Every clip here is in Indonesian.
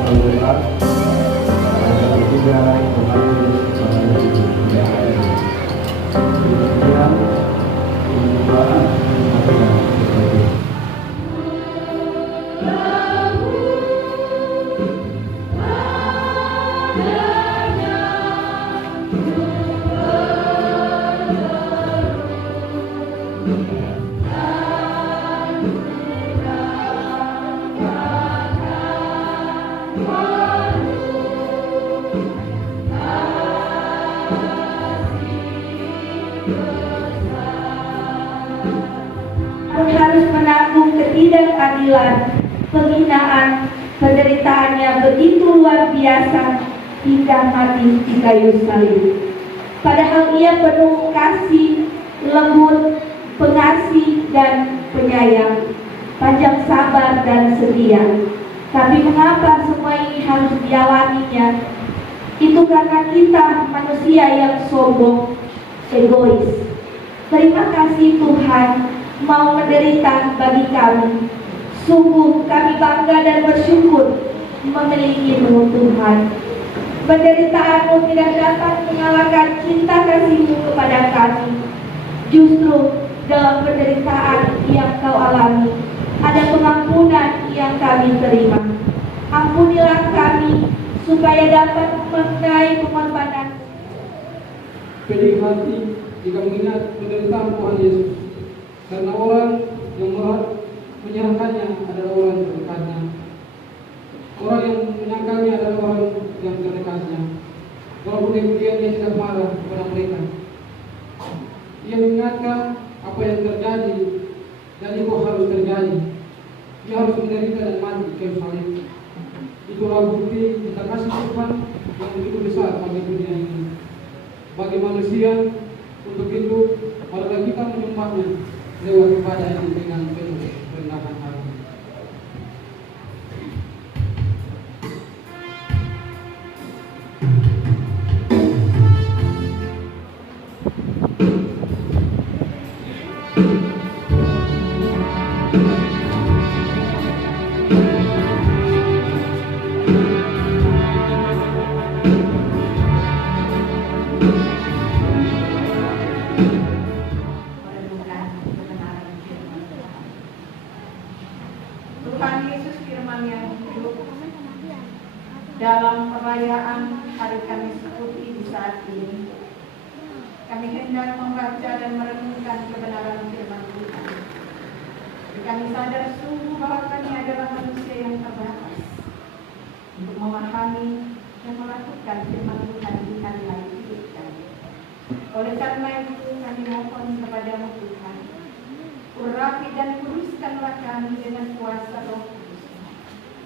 berdoa agar tidak menghapus kepada yang ada. Kemudian doa adalah sebagai harus menanggung ketidakadilan, penghinaan, penderitaannya begitu luar biasa hingga mati di kayu salib. Padahal ia penuh kasih, lembut, pengasih dan penyayang, panjang sabar dan setia. Tapi mengapa semua ini harus dialaminya? Itu karena kita manusia yang sombong, egois. Terima kasih Tuhan mau menderita bagi kami. Sungguh kami bangga dan bersyukur memilikimu Tuhan. Penderitaanmu tidak dapat mengalahkan cinta kasihmu kepada kami. Justru dalam penderitaan yang kau alami ada pengampunan yang kami terima. Ampunilah kami supaya dapat mengenai pengorbanan. Pedih hati jika mengingat penderitaan Tuhan Yesus, karena orang yang menyerahkannya adalah orang terdekatnya. Orang yang menyangkalnya adalah orang yang terdekatnya. Walaupun demikian dia tidak marah kepada mereka. Ia mengingatkan apa yang terjadi dan itu harus terjadi. Dia harus menderita dan mati di kayu salib. Itulah bukti tentang kasih Tuhan yang begitu besar bagi dunia ini, bagi manusia. Untuk itu, marilah kita menyembahnya lewat ibadah yang dengan penuh kerendahan hati. Tuhan Yesus firman yang hidup dalam perayaan Hari Kamis Putih di saat ini, kami hendak membaca dan merenungkan kebenaran firman Tuhan. Kami sadar sungguh bahwa kami adalah manusia yang terbatas untuk memahami dan melakukan firman Tuhan di hari-hari hidup kami. Oleh karena itu kami mohon kepadamu Tuhan, urapi dan kuduskanlah kami dengan kuasa Roh Kudus,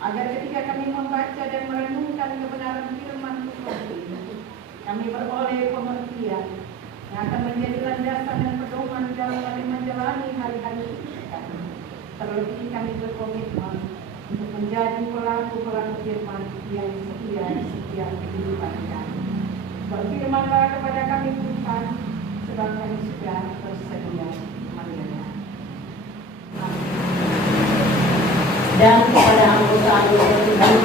agar ketika kami membaca dan merenungkan kebenaran firman Tuhan ini, kami beroleh pengertian yang akan menjadi landasan dan pedoman dalam kami menjalani hari-hari hidup kami. Terlebih kami berkomitmen untuk menjadi pelaku-pelaku firman yang setia di setiap kehidupan kami. Berfirmanlah kepada kami Tuhan, sebab kami sudah bersedia menerima. Dan kepada anggota-anggota tubuh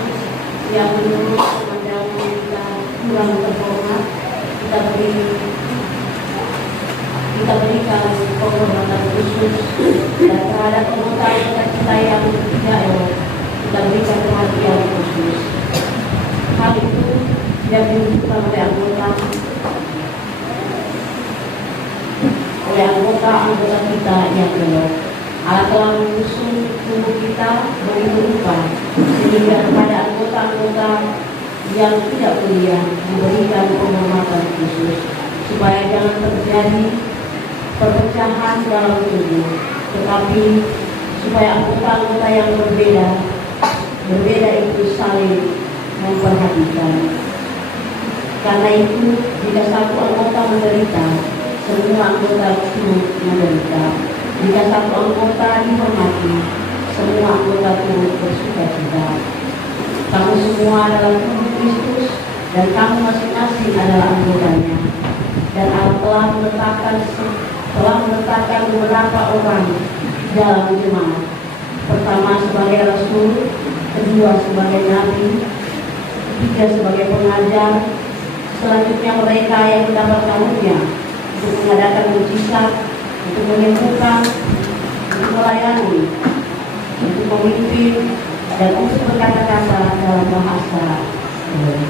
yang menurut pandangan kita kurang terhormat, kita berikan penghormatan khusus, dan terhadap anggota-anggota kita yang tidak elok kita berikan perhatian khusus. Hal itu yang dilakukan oleh anggota kita yang elok. Allah telah mengusung tubuh kita begitu rupa sehingga kepada anggota-anggota yang tidak mulia diberikan penghormatan khusus, supaya jangan terjadi perpecahan dalam tubuh, tetapi supaya anggota-anggota yang berbeda itu saling memperhatikan. Karena itu, jika satu anggota menderita, semua anggota turut menderita. Jika satu anggota dihormati, semua anggota turut bersukacita. Kamu semua adalah tubuh Kristus, dan kamu masing-masing adalah anggotanya. Dan Allah telah meletakkan beberapa orang dalam jemaat. Pertama sebagai rasul, kedua sebagai nabi, ketiga sebagai pengajar, selanjutnya mereka yang mendapat karunia untuk mengadakan mujizat, untuk menyembuhkan, untuk melayani, untuk memimpin, dan untuk berkata-kata dalam bahasa roh.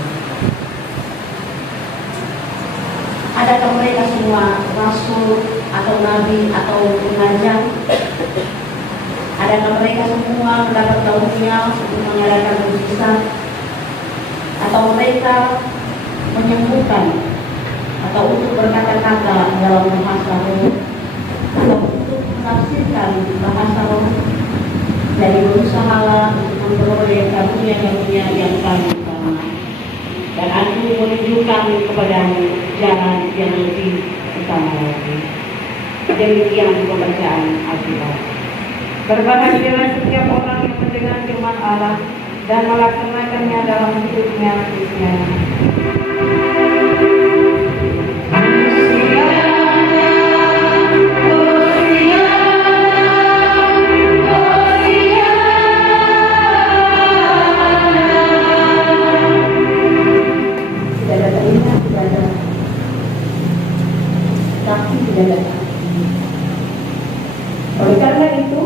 Adakah mereka semua rasul atau nabi atau pengajar? Adakah mereka semua mendapat karunia untuk mengadakan mujizat? Atau mereka menyembuhkan? Atau untuk berkata-kata dalam bahasa roh? Atau untuk menafsirkan bahasa roh? Jadi berusahalah untuk memperoleh karunia-karunia yang kami terima. Dan aku menunjukkan kepadamu jalan yang lebih utama lagi. Demikian pembacaan Alkitab. Berbahagialah setiap orang yang mendengar firman Allah dan melaksanakannya dalam hidupnya keseharian. Tidak ada telinga, tidak ada kaki, tidak ada kaki. Oleh karena itu,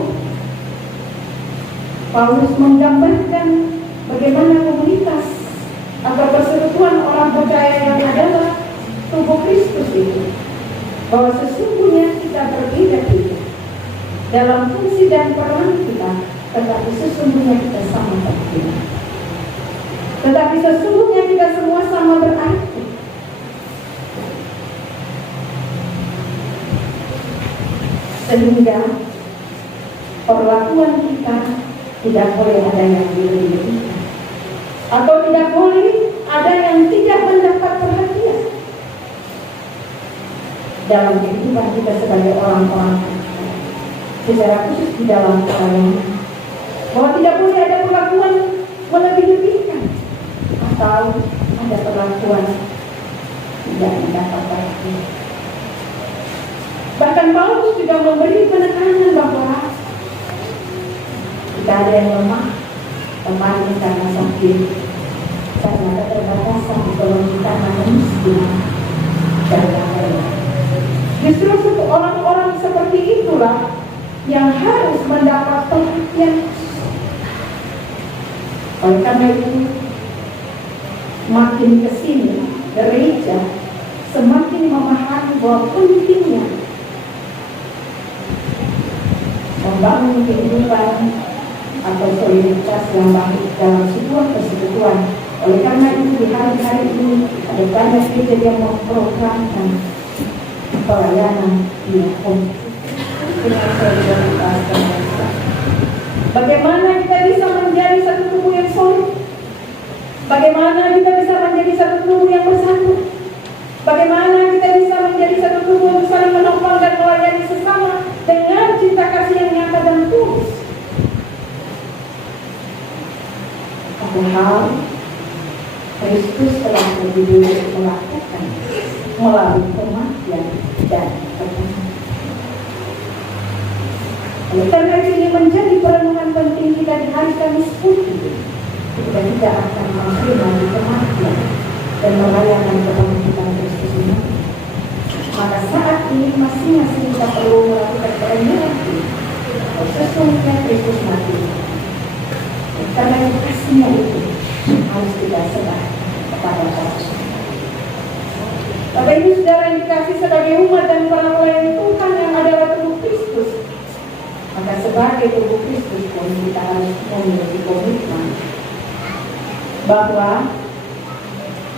Paulus menggambarkan bagaimana komunitas atau persekutuan orang percaya yang adalah tubuh Kristus itu, bahwa sesungguhnya kita berbeda-beda dalam fungsi dan peran kita, tetapi sesungguhnya kita sama penting. Tetapi sesungguhnya kita semua sama berarti. Sehingga perlakuan kita tidak boleh ada yang dilebihkan, atau tidak boleh ada yang tidak mendapat perhatian dalam kehidupan kita sebagai orang-orang secara khusus di dalam pelayanan. Bahwa tidak boleh ada perlakuan melebih-lebihkan atau ada perlakuan tidak mendapat perhatian. Bahkan Paulus juga memberi penekanan bahwa jika ada yang lemah, kemarin karena sakit, karena keterbatasan, ekonomi, karena kemiskinan, dan lain-lain. Justru orang-orang seperti itulah yang harus mendapat perhatian. Oleh karena itu, makin kesini gereja semakin memahami bahwa pentingnya membangun kehidupan atau solidaritas yang baik dalam sebuah persekutuan. Oleh karena itu di hari-hari ini ada banyak gereja yang memprogramkan pelayanan di dengan solidaritas dan bersama. Bagaimana kita bisa menjadi satu tubuh yang solid? Bagaimana kita bisa menjadi satu tubuh yang bersatu? Bagaimana kita bisa menjadi satu tubuh yang saling menolong dan melayani sesama dengan cinta kasih yang nyata dan tulus? Padahal Kristus telah lebih dulu melakukan melalui kematian dan kemenangan. Oleh karena ini menjadi perenungan penting kita di hari Kamis Putih. Kita tidak akan menerima di kematian dan merayakan kebangkitan Kristus ini. Maka saat ini masing-masing kita perlu melakukan perenungan ini. Sesungguhnya Kristus mati. Karena kasihnya itu harus kita serah kepada Allah. Bapak Ibu Saudara yang dikasih sebagai umat dan para pelayan Tuhan yang adalah tubuh Kristus, maka sebagai tubuh Kristus pun kita harus memiliki komitmen bahwa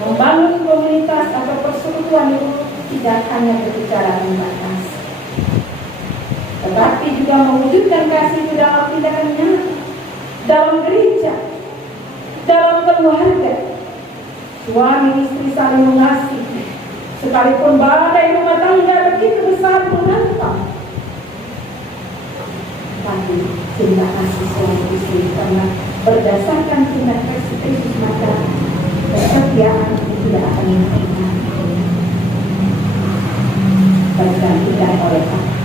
membangun komunitas atau persekutuan itu tidak hanya berbicara tentang kasih, tetapi juga mewujudkan kasih itu dalam tindakan nyata, dalam gereja, dalam keluarga. Suami istri saling mengasihi, sekalipun badai rumah tangga begitu besar menantang, tapi cinta kasih suami istri karena berdasarkan cinta kasih Kristus, maka kesetiaan itu tidak akan pernah tergantikan oleh apa.